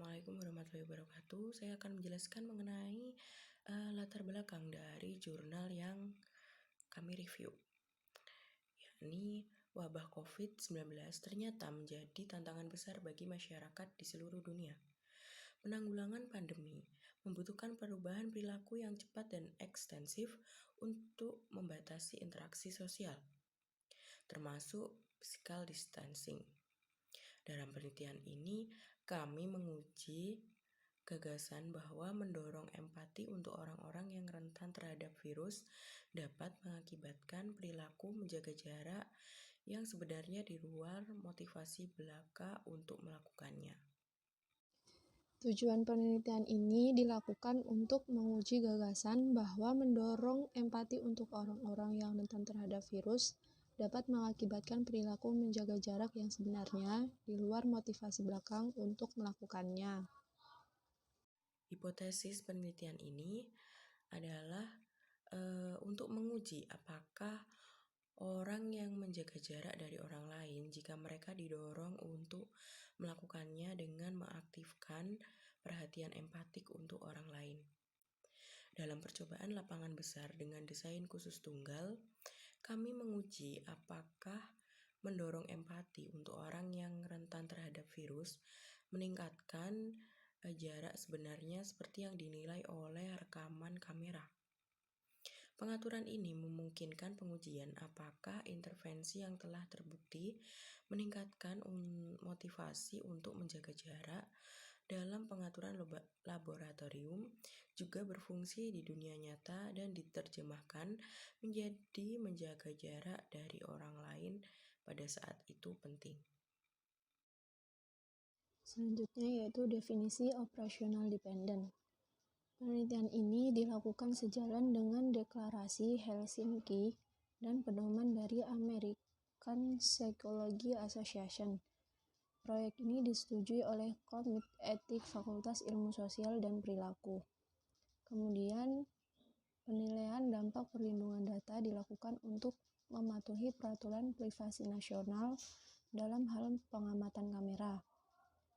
Assalamualaikum warahmatullahi wabarakatuh. Saya akan menjelaskan mengenai latar belakang dari jurnal yang kami review. Yakni wabah COVID-19 ternyata menjadi tantangan besar bagi masyarakat di seluruh dunia. Penanggulangan pandemi membutuhkan perubahan perilaku yang cepat dan ekstensif untuk membatasi interaksi sosial, termasuk physical distancing. Dalam penelitian ini, kami menguji gagasan bahwa mendorong empati untuk orang-orang yang rentan terhadap virus dapat mengakibatkan perilaku menjaga jarak yang sebenarnya di luar motivasi belaka untuk melakukannya. Tujuan penelitian ini dilakukan untuk menguji gagasan bahwa mendorong empati untuk orang-orang yang rentan terhadap virus dapat mengakibatkan perilaku menjaga jarak yang sebenarnya di luar motivasi belakang untuk melakukannya. Hipotesis penelitian ini adalah untuk menguji apakah orang yang menjaga jarak dari orang lain jika mereka didorong untuk melakukannya dengan mengaktifkan perhatian empatik untuk orang lain. Dalam percobaan lapangan besar dengan desain khusus tunggal, kami menguji apakah mendorong empati untuk orang yang rentan terhadap virus meningkatkan jarak sebenarnya seperti yang dinilai oleh rekaman kamera. Pengaturan ini memungkinkan pengujian apakah intervensi yang telah terbukti meningkatkan motivasi untuk menjaga jarak dalam pengaturan laboratorium juga berfungsi di dunia nyata dan diterjemahkan menjadi menjaga jarak dari orang lain pada saat itu penting. Selanjutnya yaitu definisi operational dependent. Penelitian ini dilakukan sejalan dengan deklarasi Helsinki dan pedoman dari American Psychology Association. Proyek ini disetujui oleh Komite Etik Fakultas Ilmu Sosial dan Perilaku. Kemudian, penilaian dampak perlindungan data dilakukan untuk mematuhi peraturan privasi nasional dalam hal pengamatan kamera.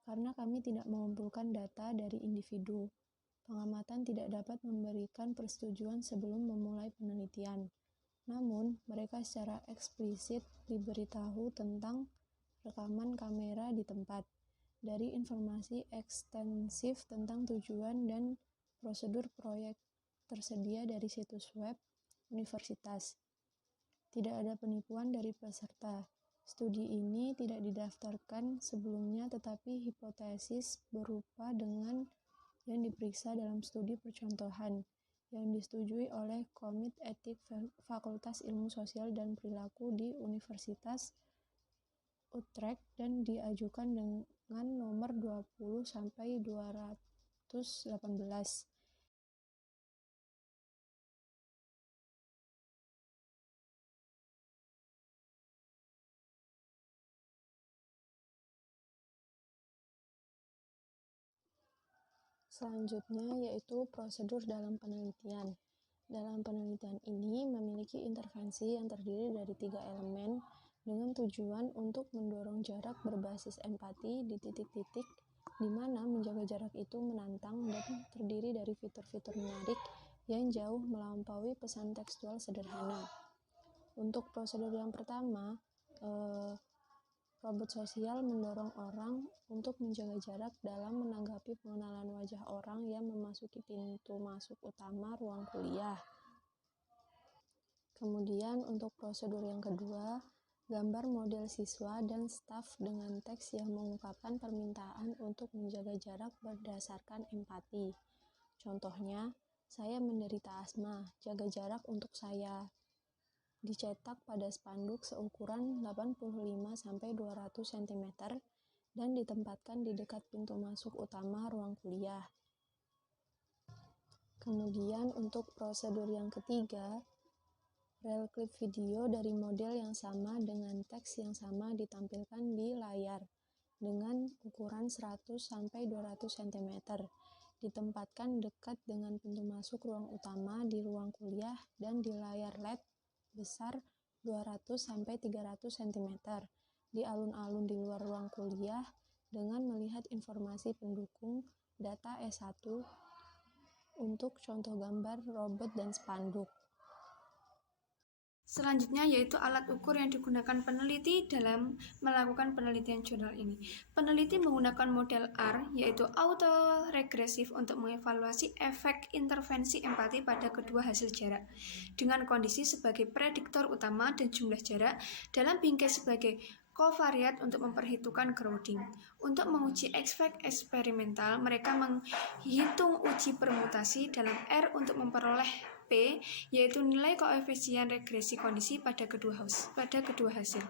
Karena kami tidak mengumpulkan data dari individu, pengamatan tidak dapat memberikan persetujuan sebelum memulai penelitian. Namun, mereka secara eksplisit diberitahu tentang rekaman kamera di tempat, dari informasi ekstensif tentang tujuan dan prosedur proyek tersedia dari situs web universitas. Tidak ada penipuan dari peserta. Studi ini tidak didaftarkan sebelumnya, tetapi hipotesis berupa dengan yang diperiksa dalam studi percontohan yang disetujui oleh Komite Etik Fakultas Ilmu Sosial dan Perilaku di Universitas Utrecht dan diajukan dengan nomor 20/218. Selanjutnya yaitu prosedur dalam penelitian. Dalam penelitian ini memiliki intervensi yang terdiri dari 3 elemen dengan tujuan untuk mendorong jarak berbasis empati di titik-titik di mana menjaga jarak itu menantang dan terdiri dari fitur-fitur menarik yang jauh melampaui pesan tekstual sederhana. Untuk prosedur yang pertama, robot sosial mendorong orang untuk menjaga jarak dalam menanggapi pengenalan wajah orang yang memasuki pintu masuk utama ruang kuliah. Kemudian untuk prosedur yang kedua, gambar model siswa dan staf dengan teks yang mengungkapkan permintaan untuk menjaga jarak berdasarkan empati. Contohnya, saya menderita asma, jaga jarak untuk saya. Dicetak pada spanduk seukuran 85-200 cm dan ditempatkan di dekat pintu masuk utama ruang kuliah. Kemudian untuk prosedur yang ketiga, reel klip video dari model yang sama dengan teks yang sama ditampilkan di layar dengan ukuran 100-200 cm. Ditempatkan dekat dengan pintu masuk ruang utama di ruang kuliah dan di layar LED besar 200-300 cm. Di alun-alun di luar ruang kuliah dengan melihat informasi pendukung data S1 untuk contoh gambar robot dan spanduk. Selanjutnya yaitu alat ukur yang digunakan peneliti dalam melakukan penelitian jurnal ini. Peneliti menggunakan model R, yaitu autoregresif, untuk mengevaluasi efek intervensi empati pada kedua hasil jarak, dengan kondisi sebagai prediktor utama dan jumlah jarak dalam bingkai sebagai covariat untuk memperhitungkan crowding. Untuk menguji efek eksperimental, mereka menghitung uji permutasi dalam R untuk memperoleh P, yaitu nilai koefisien regresi kondisi pada kedua hasil.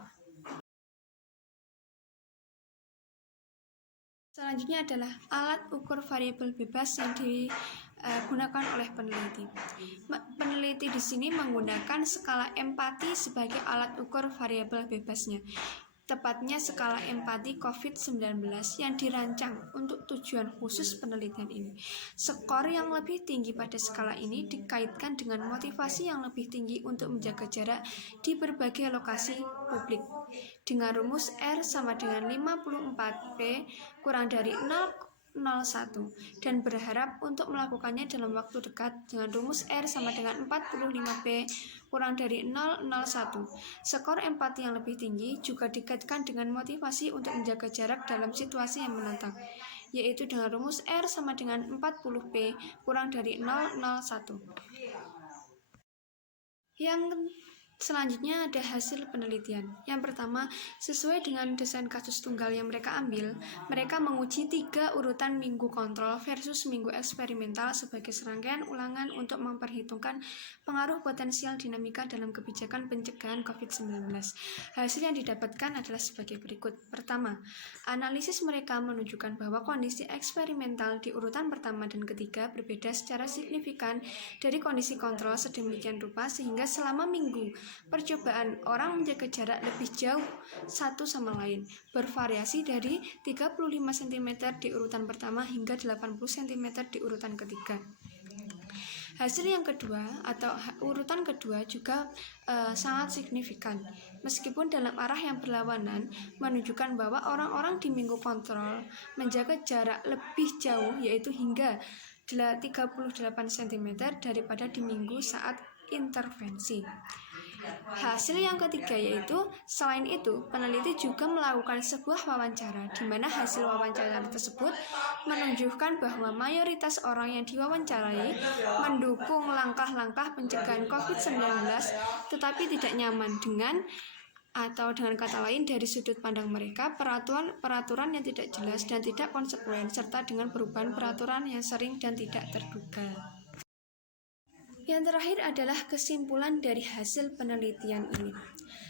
Selanjutnya adalah alat ukur variabel bebas yang digunakan oleh peneliti. Peneliti di sini menggunakan skala empati sebagai alat ukur variabel bebasnya, tepatnya skala empati COVID-19 yang dirancang untuk tujuan khusus penelitian ini. Skor yang lebih tinggi pada skala ini dikaitkan dengan motivasi yang lebih tinggi untuk menjaga jarak di berbagai lokasi publik, dengan rumus R sama dengan 54P kurang dari 0,01, dan berharap untuk melakukannya dalam waktu dekat dengan rumus R sama dengan 45P kurang dari 0,01. Skor empati yang lebih tinggi juga dikaitkan dengan motivasi untuk menjaga jarak dalam situasi yang menantang, yaitu dengan rumus R sama dengan 40P kurang dari 0,01. Yang selanjutnya ada hasil penelitian. Yang pertama, sesuai dengan desain kasus tunggal yang mereka ambil, mereka menguji 3 urutan minggu kontrol versus minggu eksperimental sebagai serangkaian ulangan untuk memperhitungkan pengaruh potensial dinamika dalam kebijakan pencegahan COVID-19. Hasil yang didapatkan adalah sebagai berikut. Pertama, analisis mereka menunjukkan bahwa kondisi eksperimental di urutan pertama dan ketiga berbeda secara signifikan dari kondisi kontrol sedemikian rupa sehingga selama minggu percobaan orang menjaga jarak lebih jauh satu sama lain, bervariasi dari 35 cm di urutan pertama hingga 80 cm di urutan ketiga. Hasil yang kedua atau urutan kedua juga sangat signifikan, meskipun dalam arah yang berlawanan, menunjukkan bahwa orang-orang di minggu kontrol menjaga jarak lebih jauh, yaitu hingga 38 cm daripada di minggu saat intervensi. Hasil yang ketiga yaitu, selain itu, peneliti juga melakukan sebuah wawancara, di mana hasil wawancara tersebut menunjukkan bahwa mayoritas orang yang diwawancarai mendukung langkah-langkah pencegahan COVID-19, tetapi tidak nyaman dengan, atau dengan kata lain, dari sudut pandang mereka, peraturan yang tidak jelas dan tidak konsekuen, serta dengan perubahan peraturan yang sering dan tidak terduga. Yang terakhir adalah kesimpulan dari hasil penelitian ini.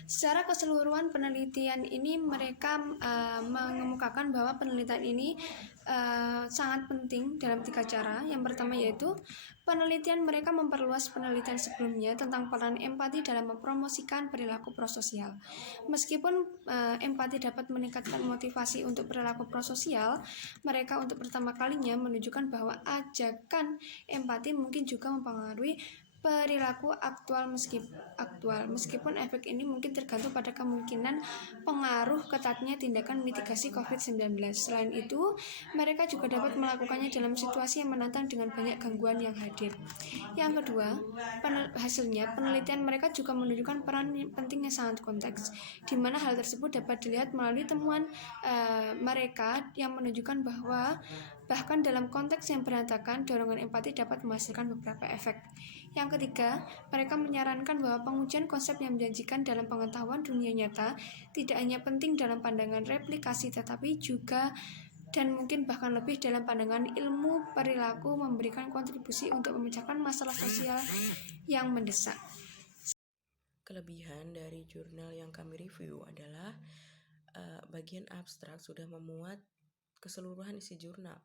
Secara keseluruhan penelitian ini mereka mengemukakan bahwa penelitian ini sangat penting dalam 3 cara. Yang pertama yaitu penelitian mereka memperluas penelitian sebelumnya tentang peran empati dalam mempromosikan perilaku prososial. Meskipun empati dapat meningkatkan motivasi untuk perilaku prososial, mereka untuk pertama kalinya menunjukkan bahwa ajakan empati mungkin juga mempengaruhi perilaku aktual, meskipun efek ini mungkin tergantung pada kemungkinan pengaruh ketatnya tindakan mitigasi COVID-19. Selain itu, mereka juga dapat melakukannya dalam situasi yang menantang dengan banyak gangguan yang hadir. Yang kedua, hasilnya penelitian mereka juga menunjukkan peran penting yang sangat konteks, di mana hal tersebut dapat dilihat melalui temuan mereka yang menunjukkan bahwa bahkan dalam konteks yang berantakan, dorongan empati dapat menghasilkan beberapa efek. Yang ketiga, mereka menyarankan bahwa pengujian konsep yang menjanjikan dalam pengetahuan dunia nyata tidak hanya penting dalam pandangan replikasi, tetapi juga dan mungkin bahkan lebih dalam pandangan ilmu perilaku, memberikan kontribusi untuk memecahkan masalah sosial yang mendesak. Kelebihan dari jurnal yang kami review adalah bagian abstrak sudah memuat keseluruhan isi jurnal.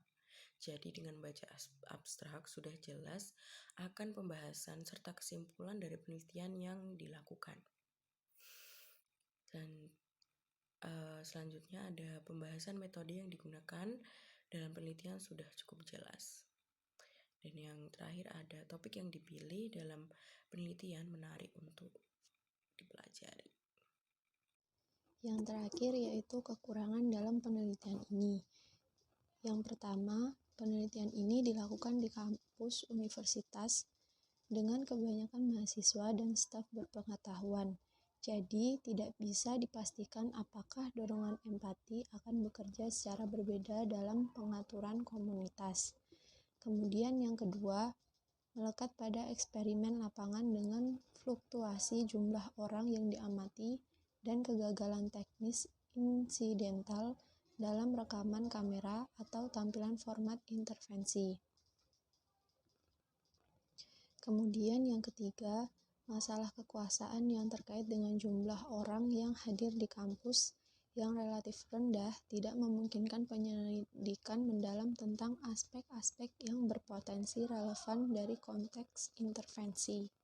Jadi dengan baca abstrak sudah jelas akan pembahasan serta kesimpulan dari penelitian yang dilakukan. Dan selanjutnya ada pembahasan metode yang digunakan dalam penelitian sudah cukup jelas. Dan yang terakhir ada topik yang dipilih dalam penelitian menarik untuk dipelajari. Yang terakhir yaitu kekurangan dalam penelitian ini. Yang pertama, penelitian ini dilakukan di kampus universitas dengan kebanyakan mahasiswa dan staf berpengetahuan. Jadi, tidak bisa dipastikan apakah dorongan empati akan bekerja secara berbeda dalam pengaturan komunitas. Kemudian yang kedua, melekat pada eksperimen lapangan dengan fluktuasi jumlah orang yang diamati dan kegagalan teknis insidental dalam rekaman kamera atau tampilan format intervensi. Kemudian yang ketiga, masalah kekuasaan yang terkait dengan jumlah orang yang hadir di kampus yang relatif rendah tidak memungkinkan penyelidikan mendalam tentang aspek-aspek yang berpotensi relevan dari konteks intervensi.